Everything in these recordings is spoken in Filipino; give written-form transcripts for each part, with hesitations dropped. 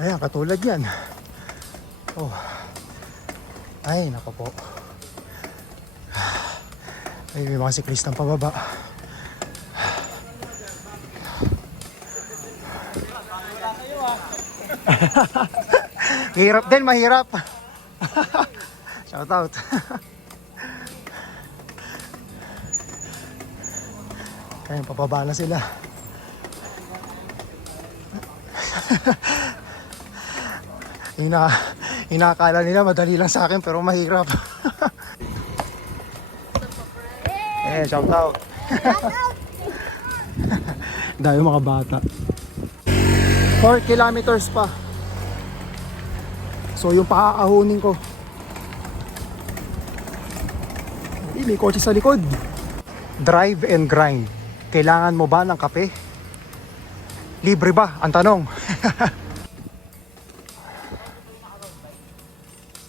Ayan, katulad yan. Oh. Ay, nako po. Ay, may mga siklistang pababa. Hirap din, mahirap. Shout out. Ayan, pababa na sila. Inakala nila madali lang sa akin pero mahirap. Eh, shout out. Dahil mga bata. 4 kilometers pa. So yung pakakahunin ko. May kotse sa likod. Drive and grind. Kailangan mo ba ng kape? Libre ba? Ang tanong.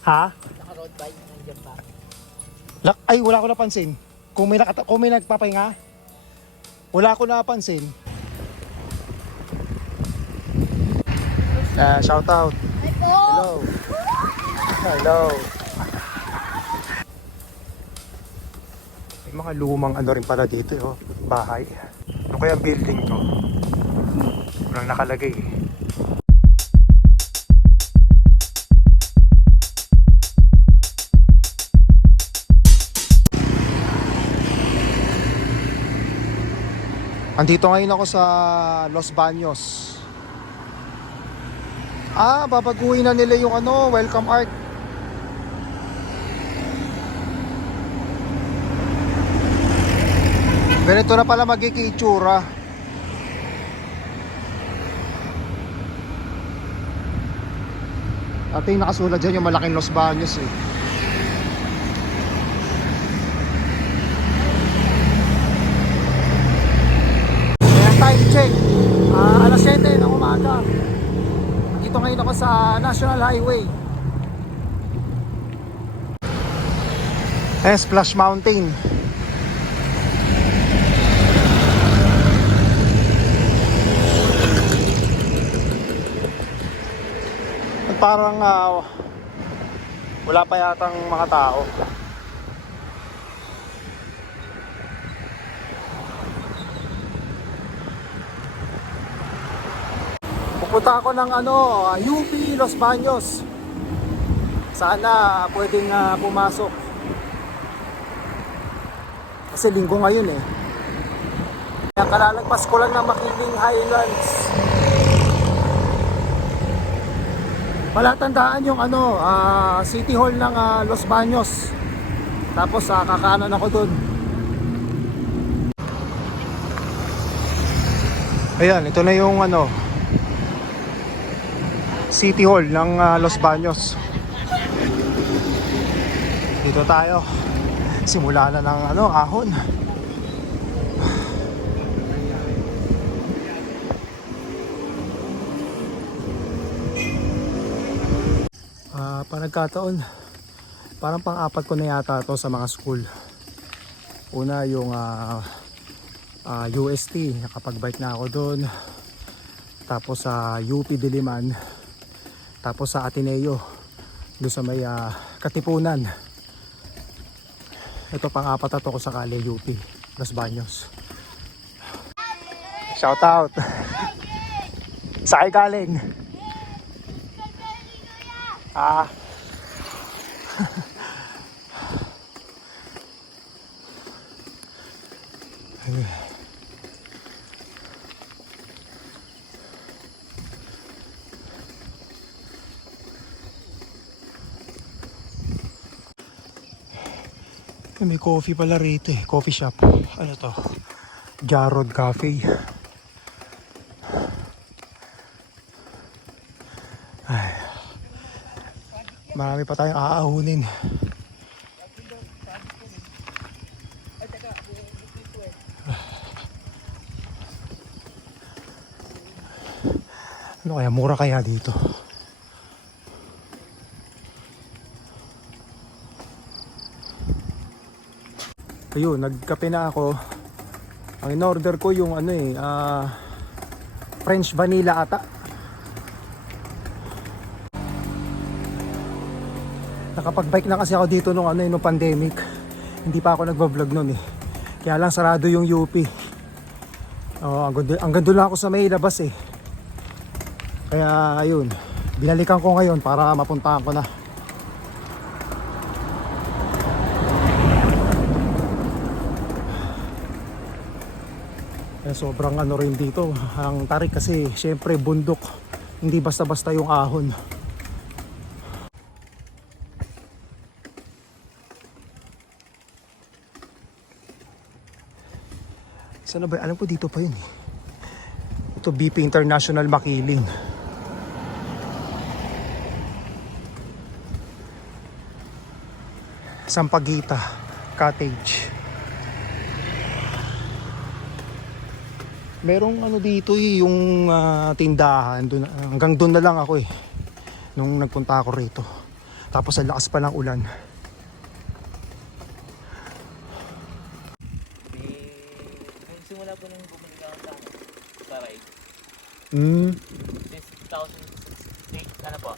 Ha? Naka-road bike, nandiyan pa. Ay, wala ko napansin. Kung may nagpapahinga, wala ko napansin. Shout out. Hello. Hello. May mga lumang ano rin pala dito, oh, bahay. Ano kaya building to? Walang nakalagay eh. Andito ngayon ako sa Los Baños. Babaguhin na nila yung ano, welcome art. Ganito na pala magkikitsura. At yung nakasulat dyan yung malaking Los Baños eh. Time check, alas 7 ng umaga. Dito ngayon ako sa National Highway. Splash Mountain. At parang wala pa yatang mga tao. Pupunta ako ng UP Los Baños. Sana pwedeng pumasok. Kasi linggo ngayon eh. Kaya kalalagpas ko lang ng Makiling Highlands. Palatandaan yung City Hall ng Los Baños. Tapos kakanan ako dun. Ayan, ito na yung City Hall ng Los Baños. Dito tayo. Simula na ng ahon. Panagkataon, parang pang-apat ko na yata to sa mga school. Una yung UST, nakapag-bike na ako doon. Tapos sa UP Diliman. Tapos sa Ateneo, doon sa may Katipunan. Ito pang-apat na to ko sakali UP Los Baños. Shout out. Saan kayo galing? May coffee pala rito eh. Coffee shop. Ano to? Jarrod Cafe. Ay. Marami pa tayong aahunin. Ano kaya? Mura kaya dito? Ayun, nagkape na ako. Ang in-order ko yung French vanilla ata. Nakapag-bike na kasi ako dito nung nung pandemic. Hindi pa ako nagva-vlog noon eh. Kaya lang sarado yung UP. Oh, hanggang doon lang ako sa may labas eh. Kaya ayun, binalikan ko ngayon para mapuntahan ko na. Kaya sobrang rin dito, ang tarik kasi syempre bundok. Hindi basta-basta yung ahon. Sana ba? Alam ko dito pa yun. Ito BP International Makiling. Sampaguita Cottage. Merong dito yung tindahan dun, hanggang doon na lang ako eh nung nagpunta ako rito. Tapos ang lakas pa ng ulan. Nung simula po nung bumalik ako sa ride, Mm. since 2006, ano po,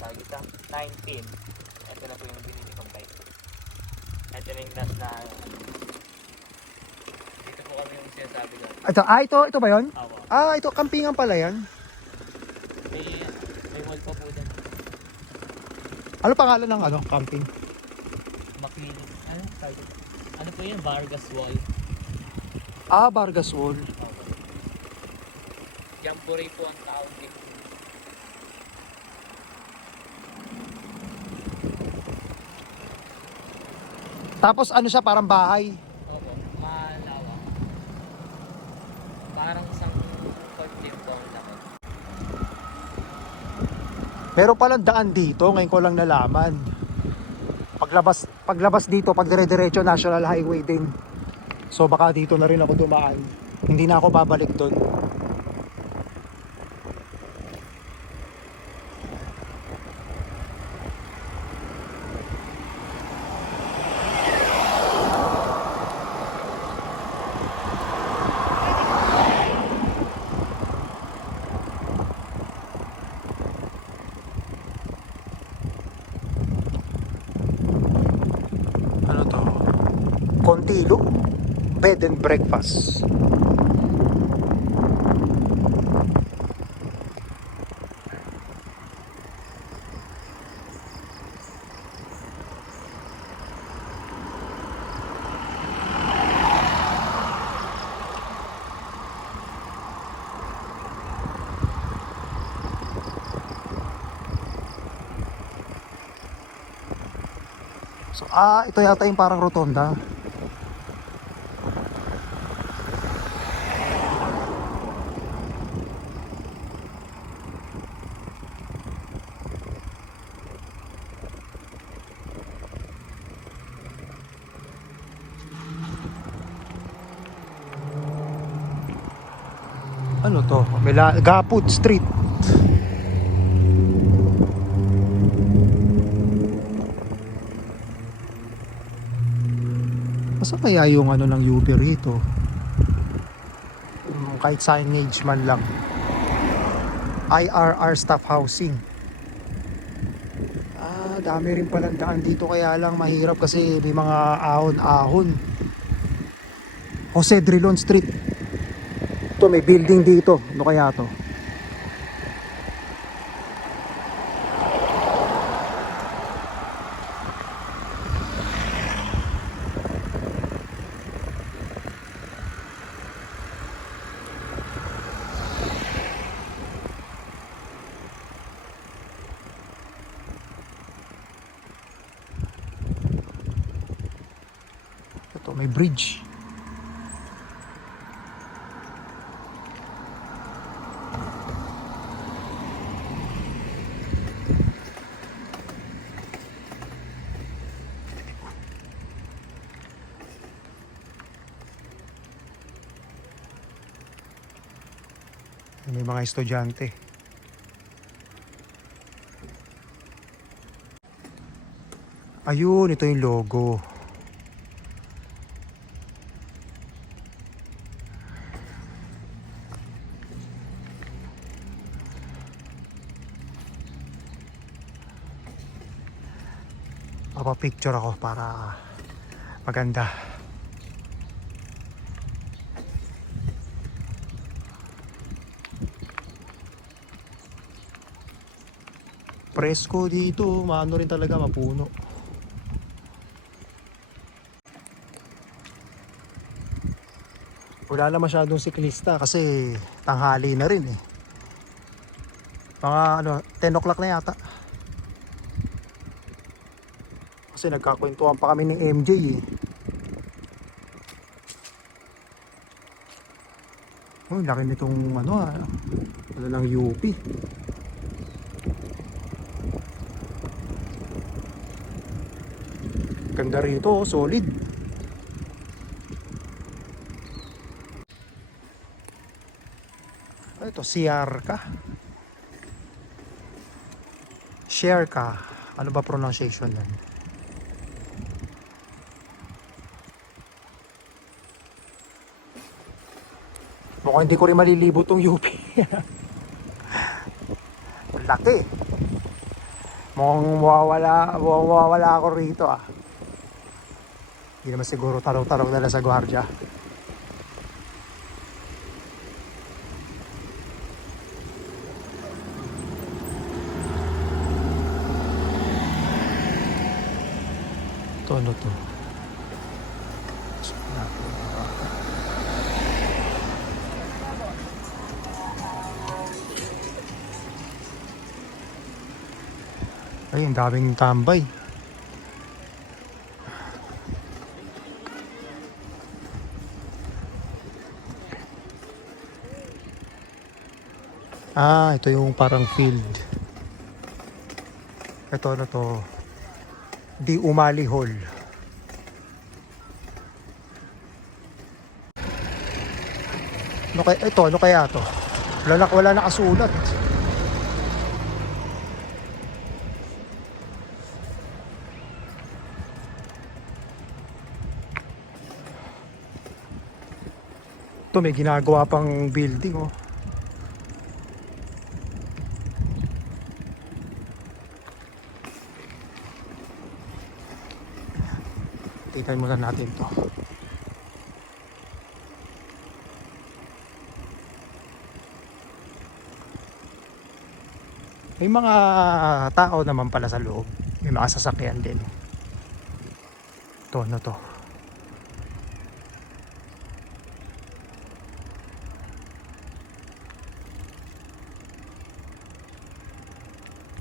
tawag ito, 19, ito na po yung binili kong bike. Ito na yung last na, dito po kami yung sinasabi ko. Ito ba 'yon? Apo. Ito kampingan pala 'yan. May wall pa po dyan. Ano pangalan ng camping? Makiling, ano, tawag ito? Ano po yun, Vargas Wall. Vargas Wall. Opo. Jamboree po ang tawag dito. Tapos siya parang bahay. Opo, malawak. Parang isang kotse po ang laki. Meron palang daan dito, ngayon ko lang nalaman. Paglabas dito, pag dire-diretso National Highway din. So baka dito na rin ako dumaan. Hindi na ako babalik doon. Ano to? Contilo Bed and Breakfast. So, ito yata yung parang rotonda. Ano to? Gapud Street. Asa kaya yung ng UP rito? Kahit signage man lang. IRR Staff Housing. Dami rin palang daan dito, kaya lang mahirap kasi may mga ahon-ahon. Jose Drilon Street. Ito, may building dito. Ano kaya to? Ito, may bridge. May mga estudyante. Ayun, ito yung logo. Papapicture ako para maganda. Presko dito, maano rin talaga, mapuno. Wala na masyadong siklista kasi tanghali na rin eh. Mga 10 o'clock na yata. Kasi nagkakwentuhan pa kami ni MJ eh. Oh, laki nitong ng UP. Ganda rito, solid. Ito, Siarka. Siarka. Ano ba pronunciation yan? Mukhang hindi ko rin malilibo tong UP. Laki. Mukhang mawawala ako rito ah. Hindi naman siguro taraw-taraw na lang sa gwardiya. Ito ano to? Ay, ang daming tambay. Ah, ito yung parang field. Ito ano to? Di Umali Hall. Ano kaya to? Wala nakasulat. Ito may ginagawa pang building oh. Tingnan muna natin to. May mga tao naman pala sa loob. May mga sasakyan din. Ito ano to?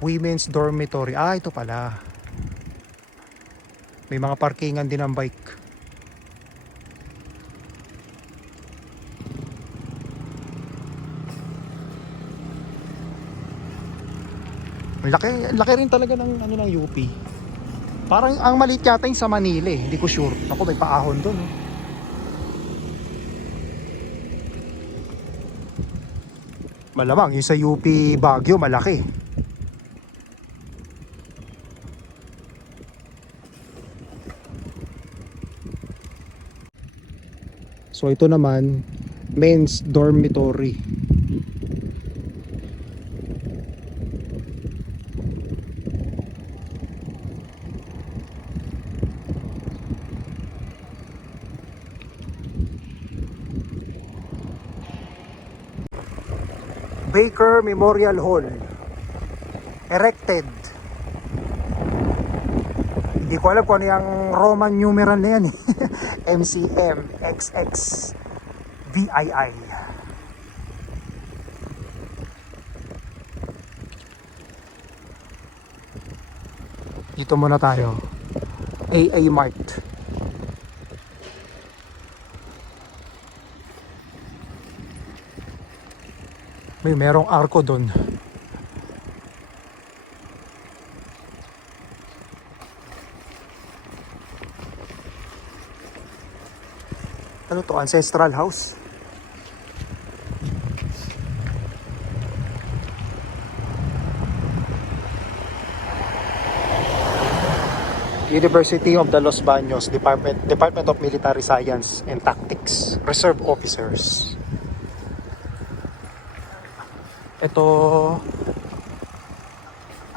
Women's dormitory. Ah, ito pala. May mga parkingan din ng bike. Laki rin talaga ng ng UP. Parang ang maliit yata yung sa Manila eh. Hindi ko sure. Ako may paahon doon. Eh. Malamang yung sa UP Baguio malaki. So ito naman, men's dormitory. Baker Memorial Hall. Erected. Hindi ko alam kung ano yung Roman numeral na yan. MCM XX VII. Dito muna tayo. AA Mart. Merong arko doon. Ano to? Ancestral house? University of the Los Baños, Department of Military Science and Tactics, Reserve Officers. Ito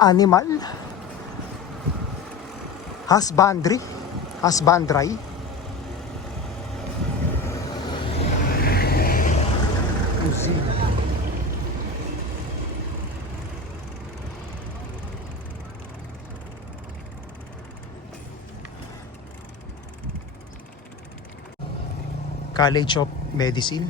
animal. Husbandry? Husbandry? Cuisine. College of Medicine.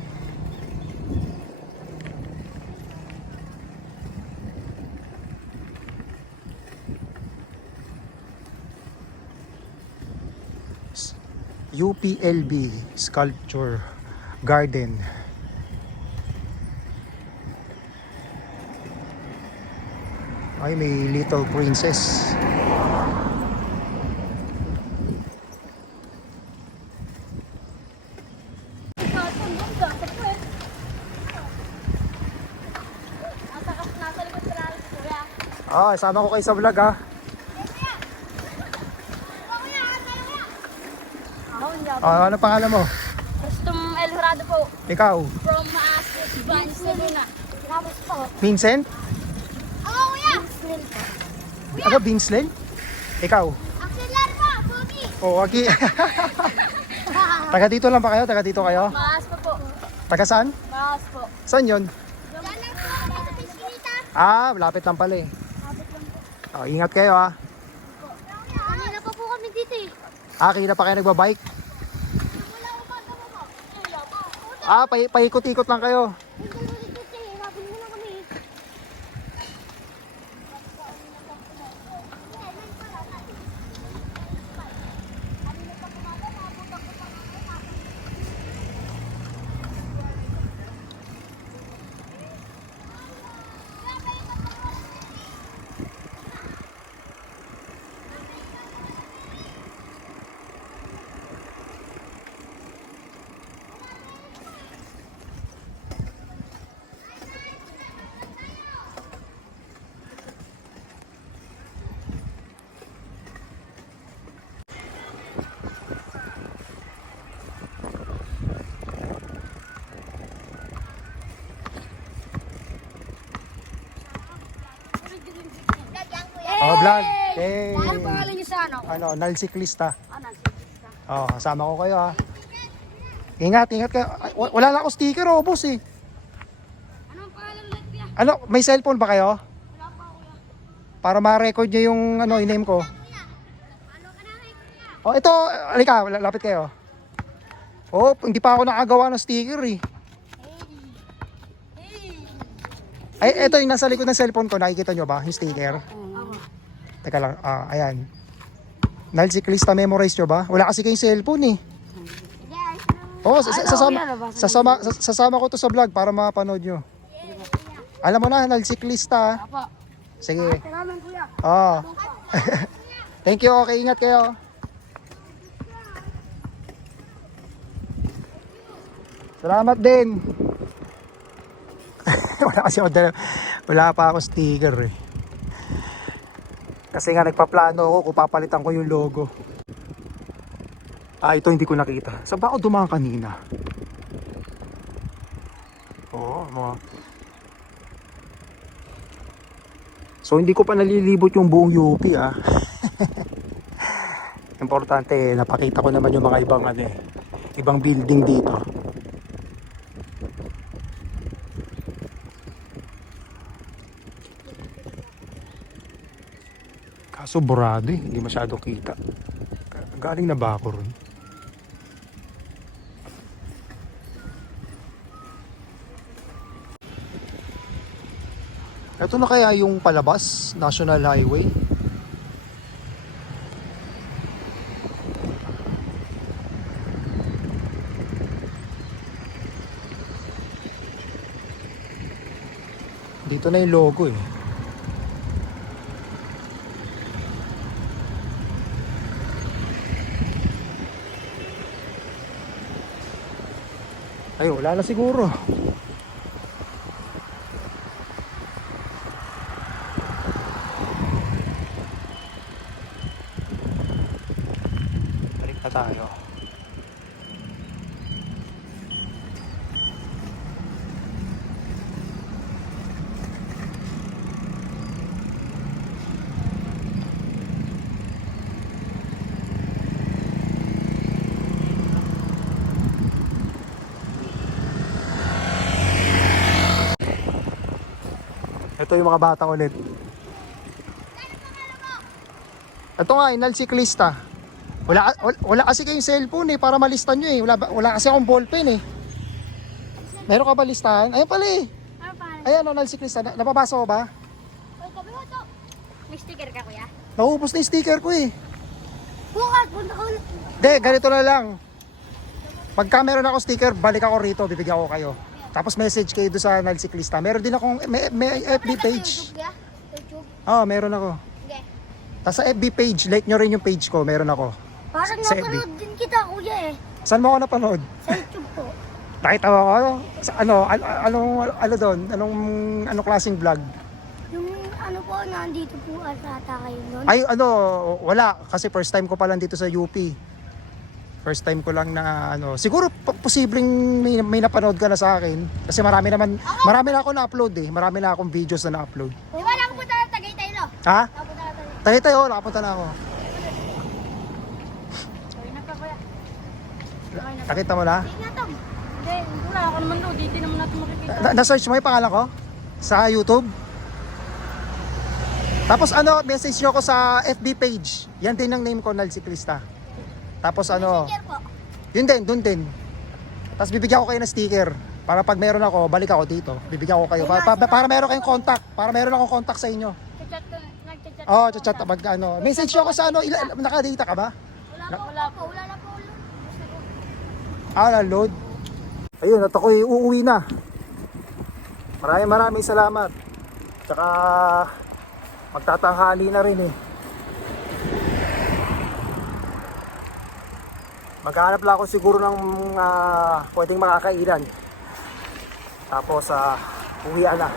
UPLB Sculpture Garden. Ay, may Little Princess. Ah, isama ko kayo sa vlog ha. Ah, ano pangalan mo? Custom El Dorado po. Ikaw? From Barcelona. Tapos po. Vincent? Oo, kuya! Axel po. Ano, Vincent? Ikaw? Axel lang po, Pogi! Oo, Aki. Taga dito lang ba kayo? Taga dito kayo? Maas po po. Taga saan? Maas po. Saan yun? Yan lang po, dito sa Iskinita. Ah, malapit lang pala eh. Kapit lang po. Oh, ingat kayo ha. Kanina pa po kami dito eh. Ah, kina pa kayo nagbabike? Wala ko bata mo po. Wala po. Ah, paikot-ikot lang kayo. Yung dalawa dito eh, nabili mo lang kami. Oh, vlog. Hey. Ano pangalan niyo sa ano? Ano, nalsiklista. Ano? Oh, kasama ko kayo ha. Ingat, ingat kayo. Ay, wala na ako sticker oh, boss eh. Anong pangalan ulit kuya? Ano, may cellphone ba kayo? Wala pa kuya. Para ma-record nyo yung ano, i-name ko. Ano ka namin kuya? Oh, ito, alika, lapit kayo. Oh, hindi pa ako nakagawa ng sticker eh. Ay, ito yung nasa likod ng cellphone ko, nakikita nyo ba? Yung sticker. Teka lang, ayan. Nalsiklista, memorize nyo ba? Wala kasi kayong cellphone eh. Oh, sasama ko to sa vlog para mapanood nyo. Alam mo na, nalsiklista. Apo. Sige. Salamat kuya. Oh. Thank you, okay, ingat kayo. Salamat din. Wala kasi ako wala pa ako sticker eh. Kasi nga nagpaplano ako kung papalitan ko yung logo. Ah, ito hindi ko nakita. Saan ba ako dumaan kanina? Oo, mga... So hindi ko pa nalilibot yung buong UP ah. Importante, napakita ko naman yung mga ibang ano eh, ibang building dito. Kaso burado eh, hindi masyado kita. Galing na ba ako ron? Ito na kaya yung palabas, National Highway. Dito na yung logo eh. Ay, wala na siguro. Balik na tayo. Ito yung mga bata ulit. Ito nga, inal siklista. Wala kasi kayong cellphone para malistan nyo eh. Wala kasi akong ballpen eh. Meron ka ba listahan? Ayun pala eh. Ano pangalan? Ayan, inal siklista. Napabasa ko ba? Uy, tabi mo to. May sticker ka, kuya? Naubos na yung sticker ko eh. Bukas, punta ka ulit. Hindi, ganito na lang. Pagka meron ako sticker, balik ako rito, bibigyan ko kayo. Tapos message kayo doon sa inal siklista. Meron din akong may FB page. YouTube, kuya? YouTube? Oo, meron ako. Sige. Tapos sa FB page, like nyo rin yung page ko, meron ako. Parang Sa FB. napanood din kita, kuya eh. Saan mo ako napanood? Sa YouTube po. Nakita mo ako, ano? Sa, ano doon? Anong klaseng vlog? Yung ano po, nandito po ata kayo nun. Ay, wala. Kasi first time ko pa lang dito sa UP. First time ko lang na, siguro posibleng may napanood ka na sa akin. Kasi marami na ako na-upload eh. Marami na akong videos na na-upload. Di ba nakapunta ng Tagaytay, no? Ha? Nakapunta ng Tagaytay. Tagaytay, nakapunta na ako. Sorry na pa, kuya. Nakita mo na? Hindi na, Tom. Hindi, wala ako naman, no. Dito naman natin makikita. Na-search mo yung pangalan ko? Sa YouTube? Tapos message nyo ko sa FB page. Yan din ang name ko, Nal Siklista. Tapos Sticker po. yun din, dun din. Tapos bibigyan ko kayo ng sticker. Para pag meron ako, balik ako dito. Bibigyan ko kayo. Para meron kayong contact. Para meron akong contact sa inyo. Chat ko, nag-chat Oo, chat pag message nyo ako sa nakadata ka ba? Wala po. Wala na po. Na-load. Ayun, at ako'y uuwi na. Maraming salamat. Tsaka magtatanghali na rin eh. Maghanap lang ako siguro ng pwedeng makakainan. Tapos uwian na.